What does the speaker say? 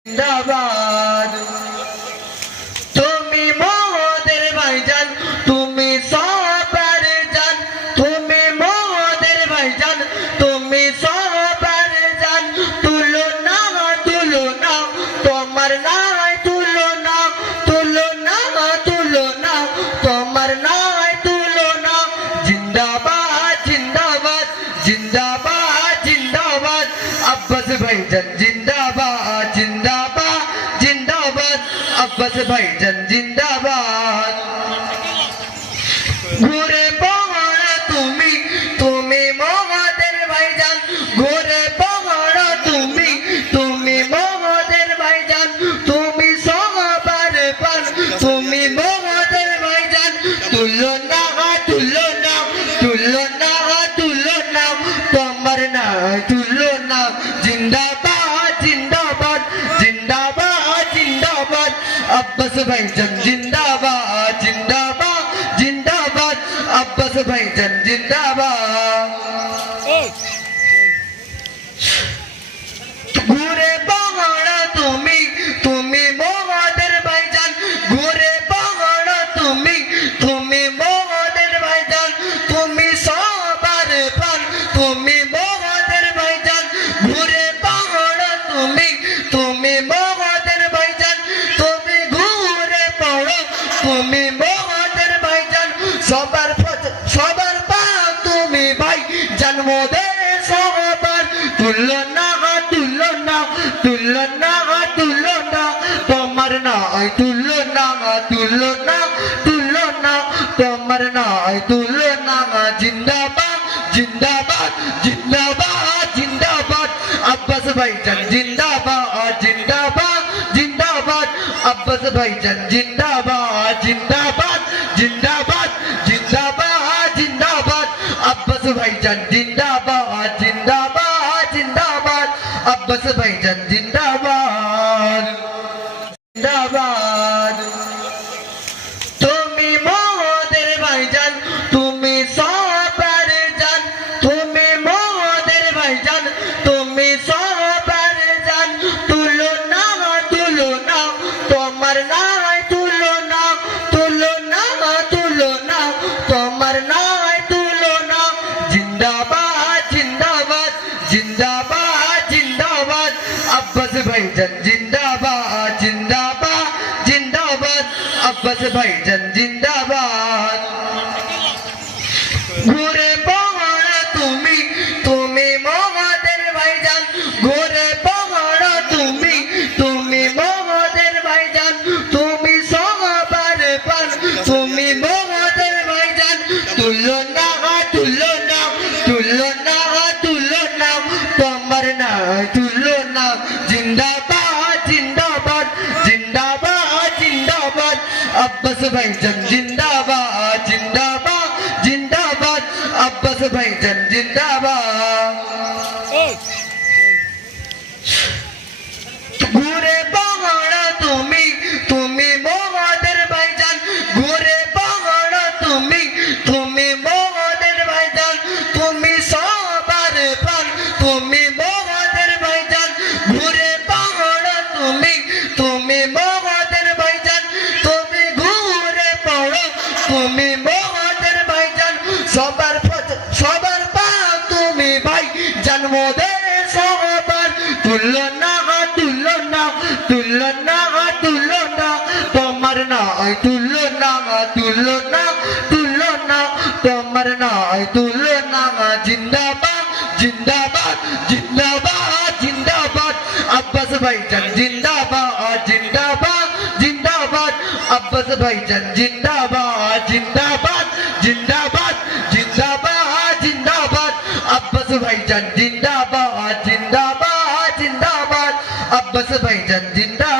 জিন্দাবাদ তুমি মোদের ভাইজান তুমি সবার জান তুমি মোদের ভাইজান তুমি সবার জান তুলো না তুলো না তোমার নাই তুলো না তুলো না তুলো না তোমার নাই তুলো না জিন্দাবাদ জিন্দাবাদ জিন্দাবাদ জিন্দাবাদ আব্বাস ভাইজান ভাইজান জিন্দাবাদ। ঘুরে পড়া তুমি তুমি মহাদের ভাইজান। ঘুরে পড়া তুমি তুমি মহাদের ভাইজান। তুমি সবার পান, তুমি মহাদের না তুলো না তুলো না তুলো না তোমার না তুলো না জিন্দাবাদ জিন্দাবাদ। अब्बस भाई जन जिंदाबाद जिंदाबाद जिंदाबाद। अब्बस भाई जन जिंदाबाद। घूरे बांगड़ा तुम्ही तुम्ही मोहदर भाईजान घूरे तुम्हें तुम्ही भाई जान। तुम्हें तुम्ही साबर पर तुम्ही भाई जान। घूरे তুমি মহাদের ভাইজান, সবার পথ- সবার পা তুমি ভাই জন্ম দে সবার তুলো না তুলো না তুলো না তুলো না তোমার নাই তুলো না তুলো না তুলো না তোমার নাই তুলো না জিন্দাবাদ জিন্দাবাদ জিন্দাবাদ জিন্দাবাদ। আব্বাস জিন্দাবাদ জিন্দাবাদ জিন্দাবাদ আব্বাস ভাইজান জিন্দাবাদ জিন্দাবাদ জিন্দাবাদ জিন্দাবাদ জিন্দাবাদ। আব্বাস ভাইজান জিন্দাবাদ জিন্দাবাদ জিন্দাবাদ। আব্বাস ভাইজান জিন্দাবাদ জিন্দাবাদ। भाईजन जिंदाबाद जिंदाबाद जिंदाबाद। अब्बस भाईजन जिंदाबाद। गोरे पहाड़ा तुम्ही तुम्ही मोहम्मदेर भाईजान। गोरे पहाड़ा तुम्ही, तुम्हें मोहम्मदेर भाईजान। तुम्ही सोहबार पान तुम्ही मोहम्मदेर भाईजान। तुल्लो ना तुल्लो ना तुल्लो ना तुल्लो ना तुम्हारे ना জিন্দাবাদ জিন্দাবাদ জিন্দাবাদ জিন্দাবাদ। আব্বাস ভাইজান জিন্দাবাদ জিন্দাবাদ জিন্দাবাদ। আব্বাস ভাইজান জিন্দাবাদ। জন্ম দে সবার তুলো না তুলো না তুলো না তুলো না তোমার নাই তুলো না তুলো না তুলো না তোমার নাই তুলো না জিন্দাবাদ জিন্দাবাদ জিন্দাবাদ জিন্দাবাদ। আব্বাস ভাইজান, জিন্দাবাদ জিন্দাবাদ জিন্দাবাদ। আব্বাস ভাইজান, জিন্দাবাদ জিন্দাবাদ। আব্বাস ভাইজান জিন্দাবাদ জিন্দাবাদ জিন্দাবাদ। আব্বাস ভাইজান জিন্দাবাদ।